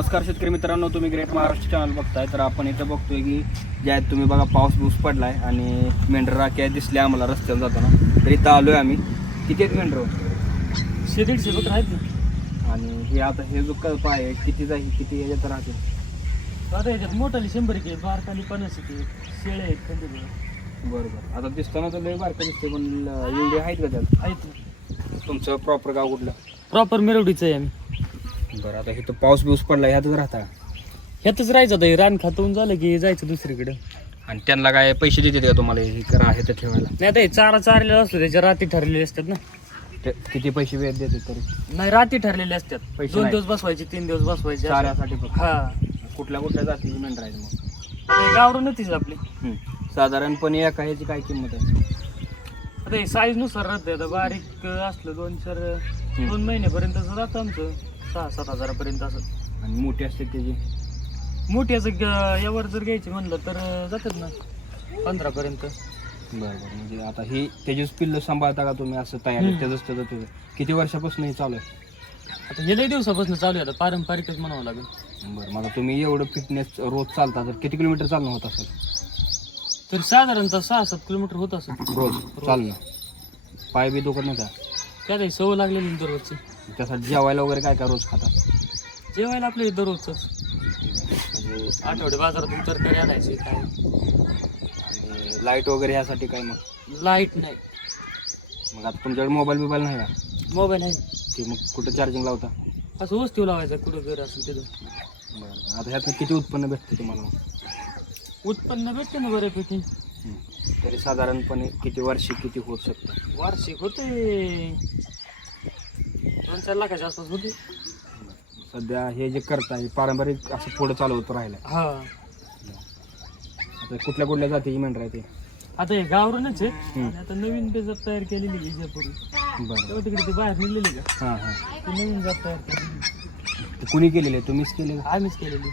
नमस्कार शेतकरी मित्रांनो तुम्ही ग्रेट महाराष्ट्र चॅनल बघताय. तर आपण इथं बघतोय की जे आहेत तुम्ही बघा पाऊस बिऊस पडलाय आणि मेंढर राख्या दिसल्या आम्हाला रस्त्यावर जाताना. तर इथं आलोय आम्ही. किती आहेत मेंढर? शे दीडशे बकरं आहेत ना. आणि हे आता हे जो कल्प आहे कितीचा आहे किती याच्यात राहते? आता याच्यात मोठाली शंभर आहे बारकाली पन्नास आहे शेळे आहेत खंडीवर बरं बरं आता दिसताना तर लय बारकं दिसते पण एवढे आहेत का त्यात? आहेत तुमचं प्रॉपर गाव कुठलं? प्रॉपर मिरवडीचं आहे आम्ही. बरं आता इथं पाऊस बिऊस पडला ह्यातच राहता. ह्यातच राहायचं आता हे रान खातवून झालं की जायचं दुसरीकडे. आणि त्यांना काय पैसे देतात का तुम्हाला हे करा हे तर ठेवायला? नाही आता हे चारा चारलेला असतो त्याच्या राती ठरलेले असतात ना. ते किती पैसे वेळ देतात तरी? नाही राती ठरलेले असतात. पैसे दोन नाही. दिवस बसवायचे तीन दिवस बसवायचे. असं. चाऱ्यासाठी फक्त. हा. कुठल्या कुठल्या जातीची मेंढर आहेत मग? हे गावरून तीच आपली. हम्म. साधारणपणे एका ह्याची काय किंमत आहे? आता हे साईजनुसार राहते आता बारीक असलं दोन चार दोन महिन्यापर्यंत राहतं आमचं. सहा सात हजारापर्यंत असं. आणि मोठी असते त्याची. मोठी असं ग- यावर जर घ्यायची म्हणलं तर जातात ना. पंधरापर्यंत. बरं बरं म्हणजे आता ही त्याचीच पिल्लं सांभाळता का तुम्ही असं तयार आहे? हम्म. त्याचंच त्याचं त्याचं. किती वर्षापासून हे चालू आहे? आता हे लई दिवसापासून चालू आहे आता पारंपरिकच म्हणावं लागेल. बरं आता तुम्ही एवढं फिटनेस रोज चालता तर किती किलोमीटर चालणं होत असेल? तर साधारणतः सहा सात किलोमीटर होत असं रोज चालणं. पाय बी दुखत नाही का? काय काही सवय लागलेली ना दररोजची? त्यासाठी जेवायला वगैरे काय काय रोज खाता जेवायला आपलं हे दररोजच म्हणजे आठवडे बाजारातून तरकारी आणायची काय? आणि लाइट वगैरे ह्यासाठी काय मग? लाइट नाही. मग आता तुमच्याकडे मोबाईल बिबाईल नाही का? मोबाईल आहे. ते मग कुठं चार्जिंग लावता? असं वस्तू लावायचं कुठं घर असेल तिथं. बरं. आता ह्यातनं किती उत्पन्न भेटते तुम्हाला मग? उत्पन्न भेटते ना बऱ्यापैकी. तरी साधारणपणे किती वर्षी किती होत शकतं वार्षिक होते. दोन चार लाखाच्या आसपास होते. सध्या हे जे करताय पारंपरिक असं पुढं चालवत राहिलं हा. आता कुठल्या कुठल्या जातीची मेंढर आहे ते आता हे गावरूनच आहे. आणि आता नवीन बेजार तयार केलेली आहे विजयपुरी. बरं. तेव्हा तिकडे ते बाहेर निघलेली का? हां हां. ते नवीन जात तयार केलेली ते कुणी केलेलं आहे? तुम्हीच केलेलं आम्हीच केलेली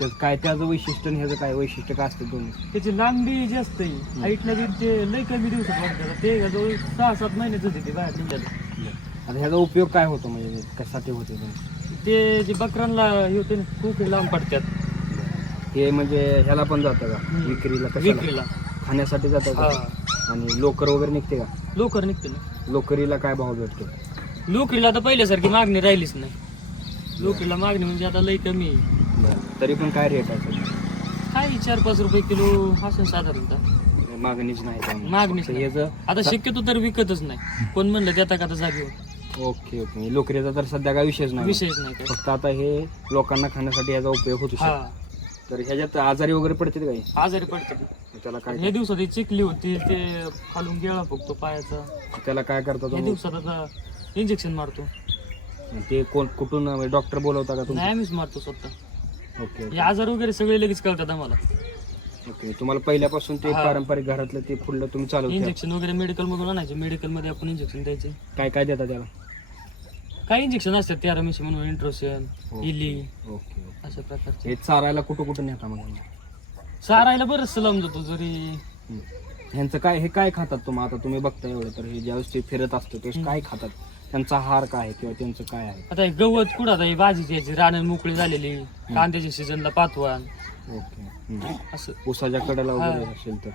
तर काय त्याचं वैशिष्ट्य आणि ह्याचं काय वैशिष्ट्य काय असतं तुम्ही त्याची लांबी जास्त आहे हाईटला बी ते लई कमी दिवसात वाढतात ते जवळ सहा सात महिन्याच होते ते बाहेर निघाले. आता ह्याचा उपयोग काय होतो म्हणजे कशासाठी होते ते? जे बकरांना हे होते ना खूप लांब पडतात. हे म्हणजे ह्याला पण जातं का? हम्म. विक्रीला कशाला? विक्रीला. खाण्यासाठी जातं हा. का आणि लोकर वगैरे निघते का? लोकर निघते ना. लोकरीला काय भाव भेटतो? लोकरीला आता पहिल्यासारखी मागणी राहिलीच नाही. लोकरीला मागणी म्हणजे आता लई कमी आहे. तरी पण काय रेट आहे काय चार पाच रुपये किलो असं साधारणतः? मागणीच नाही त्यामुळे. मागणीच फक्त नाही. ह्याचं आता शक्यतो तर विकतच नाही. कोण म्हणलं देता का आता जागेवर? Okay okay. लोकरीचा तर सध्या काय विषयच नाही. विषयच नाही काय. फक्त आता हे लोकांना खाण्यासाठी याचा उपयोग होतो हा. तर ह्याच्यात आजारी वगैरे पडते काही आजारी पडते त्याला काय हे दिवसात ही चिखली होती ते खालून गेळा फुगतो पायाचा. त्याला काय करता या तुम्ही दिवसात आता इंजेक्शन मारतो. ते कोण कुठून डॉक्टर बोलवता का नाही तुम्ही आम्हीच मारतो स्वतः. ओके हे आजार वगैरे सगळे लगेच कळतात आम्हाला ओके तुम्हाला पहिल्यापासून ते हा. पारंपरिक घरातलं ते फुडलं तुम्ही चालवता इंजेक्शन वगैरे मेडिकल मधून आणायचे मेडिकलमध्ये आपण इंजेक्शन द्यायचे काय काय देता त्याला काही इंजेक्शन असतात तेरा मिशी म्हणून इंट्रोशन हो. इली ओके. अशा प्रकारचे हे चारायला कुठं कुठं नेता मग सारायला बरंच लांब जातो जरी हम्म. ह्यांचं काय हे काय खातात तुम्ही आता तुम्ही बघता एवढं तर हे ज्यावेळेस ते फिरत असतं हम्म. काय खातात त्यांचा आहार काय आहे किंवा त्यांचं काय आहे? आता हे गवत कुठं आता? ही भाजीची याची रानं मोकळी झालेली. कांद्याच्या सीझनला पातवान. ओके. हम्म. असं. ऊसाच्या कडेला वगैरे हा. असेल तर.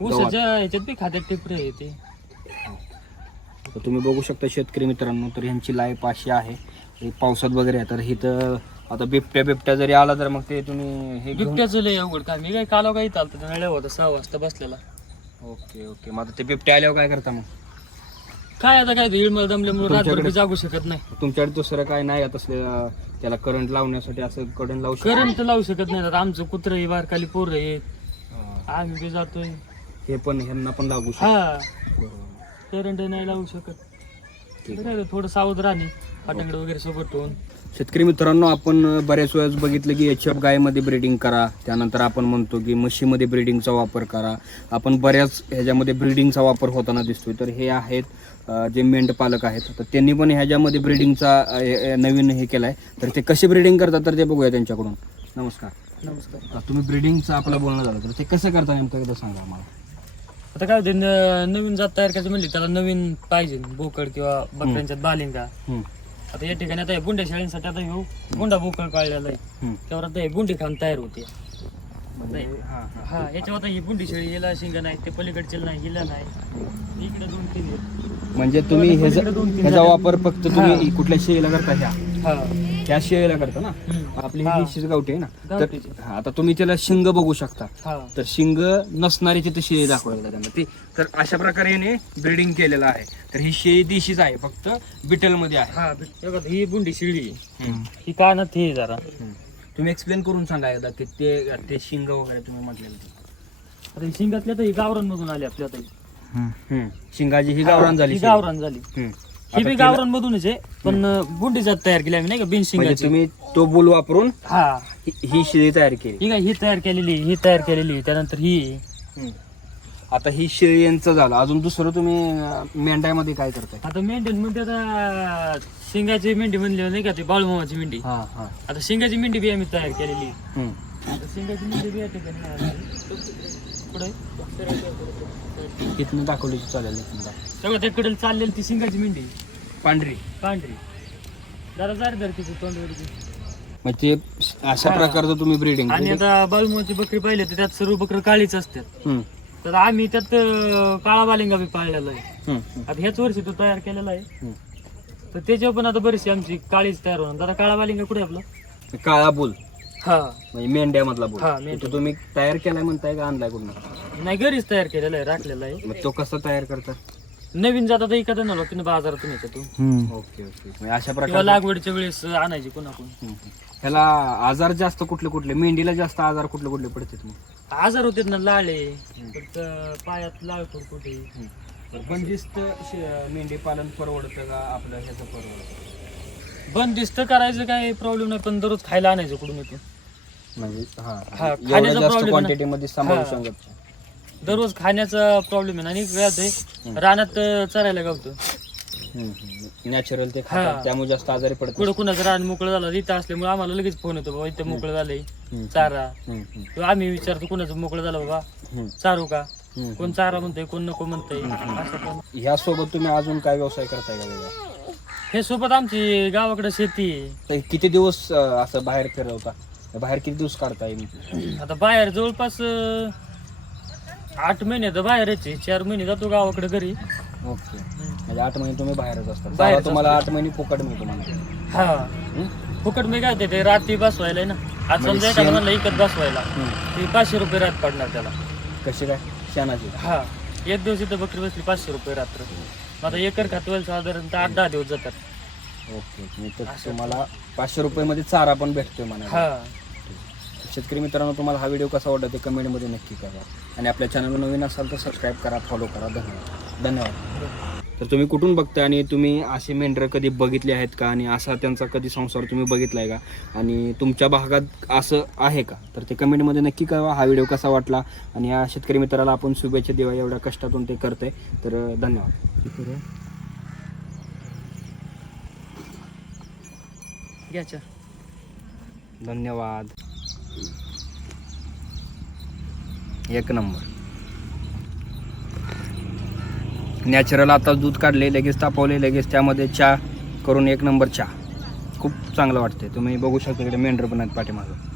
ऊसाच्या ह्याच्यात बी खात्यात टिपरे आहे ते. तर तुम्ही बघू शकता शेतकरी मित्रांनो तर ह्यांची लाईफ अशी आहे. हे पावसात वगैरे आहे तर इथं आता बिबट्या बिबट्या जरी आला तर मग ते तुम्ही हे घेऊन बिबट्याचं लय अवघड काय मी काय कालो काही चालतं वेळेला होता सहा वाजता बसलेला. Okay okay. मग आता ते बिबट्या आल्यावर काय करता मग? काय आता काय इळमळ दमल्यामुळे रातभर तुमच्याकडे- मी जागू शकत नाही. तुमच्याकडे दुसरं काय नाही आता असले त्याला करंट लावण्यासाठी असं करंट लावू शकतो करंट लावू शकत नाही. आता आमचं कुत्र आहे बारकाली पोरं आहे हा. आम्ही बी जातोय. हे पण ह्यांना पण लागू शकतो. हा. बरोबर. करंट नाही लावू शकत. ठीक. काय थोडं सावध राहणे. फाटंगड वगैरे सोबत ठेवून. शेतकरी मित्रांनो आपण बऱ्याच वेळेस बघितलं की एच एफ गायमध्ये ब्रीडिंग करा. त्यानंतर आपण म्हणतो की म्हशीमध्ये ब्रीडिंगचा वापर करा. आपण बऱ्याच ह्याच्यामध्ये ब्रीडिंगचा वापर होताना दिसतोय. तर हे आहेत जे मेंढपालक आहेत. तर त्यांनी पण ह्याच्यामध्ये ब्रीडिंगचा नवीन हे केलं आहे तर ते कसे ब्रीडिंग करतात तर ते बघूया त्यांच्याकडून. नमस्कार. नमस्कार. तुम्ही ब्रीडिंगचं आपलं बोलणं झालं. तर ते कसं करता नेमकं एकदा सांगा आम्हाला. आता काय होते नवीन जात तयार करायचं म्हणली त्याला नवीन पाहिजे. बोकड किंवा बकऱ्यांच्यात बालिंगा. आता या ठिकाणी आता बुंड्या शेळींसाठी आता ह्यो बुंडा बोकळ काढलेला आहे. त्यावर आता हे बुंडी खाऊन तयार होते. म्हणजे हा, याच्यावर आता ही बुंडी शेळी याला शिंग नाही ते पलीकडचे नाही हिला नाही. इकडे दोन तीन आहेत. म्हणजे तुम्ही ह्याचा ह्याचा. वापर फक्त तुम्ही कुठल्या शेळीला करता ह्या? हा. ह्या शेळीला करता ना. आपली हा. ही देशीच गावठी आहे ना तर गावठीची. हा, आता तुम्ही त्याला शिंग बघू शकता हा तर शिंग नसणारी तिथे शेळी दाखवायला त्यांना ते तर अशा प्रकारे याने ब्रिडिंग केलेलं आहे तर ही शेळी देशीच आहे फक्त बिटलमध्ये आहे हा हे बघा, ही बुंडी शिळी आहे. हम्म. ही कानात ही आहे जरा हम्म. तुम्ही एक्सप्लेन करून सांगा एकदा की ते ते शिंग वगैरे तुम्ही म्हटलेलं ते. आता ही शिंगातल्या तर ही गावरान मधून आली आपल्या आता ही. हम्म. शिंगाची ही गावरान झाली ही. गावरान झाली हम्म. ही बी तिला- गावरान मधूनच आहे पण बुंडी जात तयार केली आम्ही नाही का? बिन म्हणजे शिंगाची. तुम्ही तो बोल वापरून हा. ही ही शेळी तयार केली. ही काय ही तयार केलेली ही तयार केलेली त्यानंतर ही हम्म. आता ही शेळी यांचं झालं. अजून दुसरं तुम्ही अं, मेंढ्यामध्ये काय करताय? आता मेंढ्यां मध्ये आता शिंगाची मेंढी म्हणली नाही का ती बाळूमामाची मेंढी. हा हा. आता शिंगाची मेंढी बी आम्ही तयार केलेली. हम्म. इथनं दाखवली चालेल. सगळं त्याकडे चाललेली ती शिंगाची मेंढी. पांढरी. पांढरी. जरा जार धर तिची तोंडवरची मग ते अशा. प्रकारचं तुम्ही ब्रिडिंग आणि आता बाळूमाची बकरी पाहिली तर त्यात सर्व बकरी काळीच असतात. तर आम्ही त्यात अं, काळा बालिंगा बी पाळलेला आहे. आता ह्याच वर्षी तो तयार केलेला आहे. तर त्याच्यावर पण आता बरीचशी आमची काळीच तयार होणार. आता काळा बालिंगा कुठे आहे आपला? काळा बुल. हा. म्हणजे मेंढ्यामधला बुल. हा, मेंढ्या. तो तुम्ही तयार केलाय म्हणताय का आणलाय कुठं नाही घरीच तयार केलेला आहे राखलेला आहे. मग तो कसा तयार करता? नवीन जाता तर एखादा नव्हता तुम्ही बाजारातून याच्यातून ओके ओके. म्हणजे अशा किंवा प्रकारे लागवडीच्या वेळेस आणायची कोणाकडून. ह्याला आजार जास्त कुठले कुठले? मेंढीला जास्त आजार कुठले कुठले पडतात मग? आजार होते ना लाळे. परत पायात लाळ कुठे बंदिस्त मेंढी पालन परवडतं का? आपलं ह्याचं परवडतं? बंदिस्त करायचं काय प्रॉब्लेम नाही पण दररोज खायला आणायचं कुठून येतो म्हणजे हा. हा, एवढ्या खाण्याचा जास्त problem क्वांटिटी मध्ये सांभाळू हा. शकत नाही. दररोज खाण्याचा प्रॉब्लेम आहे आणि काय होतंय रानात अं, चरायला गावतं. नॅचरल ते हा. खातात त्यामुळे जास्त आजारी पडत कुठं कुणाचं रान मोकळं झालं इथं असल्यामुळे आम्हाला लगेच फोन येतो बाबा इथं मोकळं झालंय. हम्म. चारा. हम्म, आम्ही विचारतो कुणाचं मोकळं झालं बाबा? हम्म, चारू का? हम्म. कोण चारा म्हणतोय कोण नको म्हणतोय? असं पण. ह्यासोबत तुम्ही अजून काय व्यवसाय करताय का वेगळा? हे सोबत आमची गावाकडे शेती आहे. तर किती दिवस अं, असं बाहेर फिरवता? बाहेर किती दिवस काढताय आता बाहेर जवळपास अं, आठ महिने तर बाहेरच आहे चार महिने जातो गावाकडे घरी. ओके. म्हणजे आठ महिने तुम्ही बाहेरच असता. बाहेरच चारा तुम्हाला आठ महिने फुकट मिळतो मला हा? फुकट मी काय ते रात्री बसवायला आहे ना. आज म्हणजे समजा एखादा म्हणलं इकत बसवायला. ते पाचशे रुपये रात पडणार त्याला. कशी काय? शेणाची? हा. एक दिवस इथं बकरी बसली पाचशे रुपये रात्र. मग आता एकर खातवायला साधारणतः आठ दहा दिवस जातात. ओके. तर. तुम्हाला पाचशे रुपये मध्ये चारा पण भेटतोय म्हणा. हा. शेतकरी मित्रांनो तुम्हाला हा व्हिडिओ कसा वाटला ते कमेंटमध्ये नक्की करा आणि आपल्या चॅनलवर नवीन असाल तर सबस्क्राईब करा फॉलो करा. धन्यवाद. धन्यवाद. तर तुम्ही कुठून बघताय आणि तुम्ही असे मेंढरं कधी बघितले आहेत का? आणि असा त्यांचा कधी संसार तुम्ही बघितला आहे का? आणि तुमच्या भागात असं आहे का? तर ते कमेंटमध्ये नक्की कळवा. हा व्हिडिओ कसा वाटला? आणि या शेतकरी मित्राला आपण शुभेच्छा देवा. एवढ्या कष्टातून ते करतंय. तर धन्यवाद. घ्याच्या धन्यवाद. एक नंबर. नॅचरल आता दूध काढले लगेच तापवले लगेच त्यामध्ये चहा करून एक नंबर चहा. खूप चांगलं वाटते तुम्ही बघू शकता इकडे मेंढर पण आहेत पाठीमागं.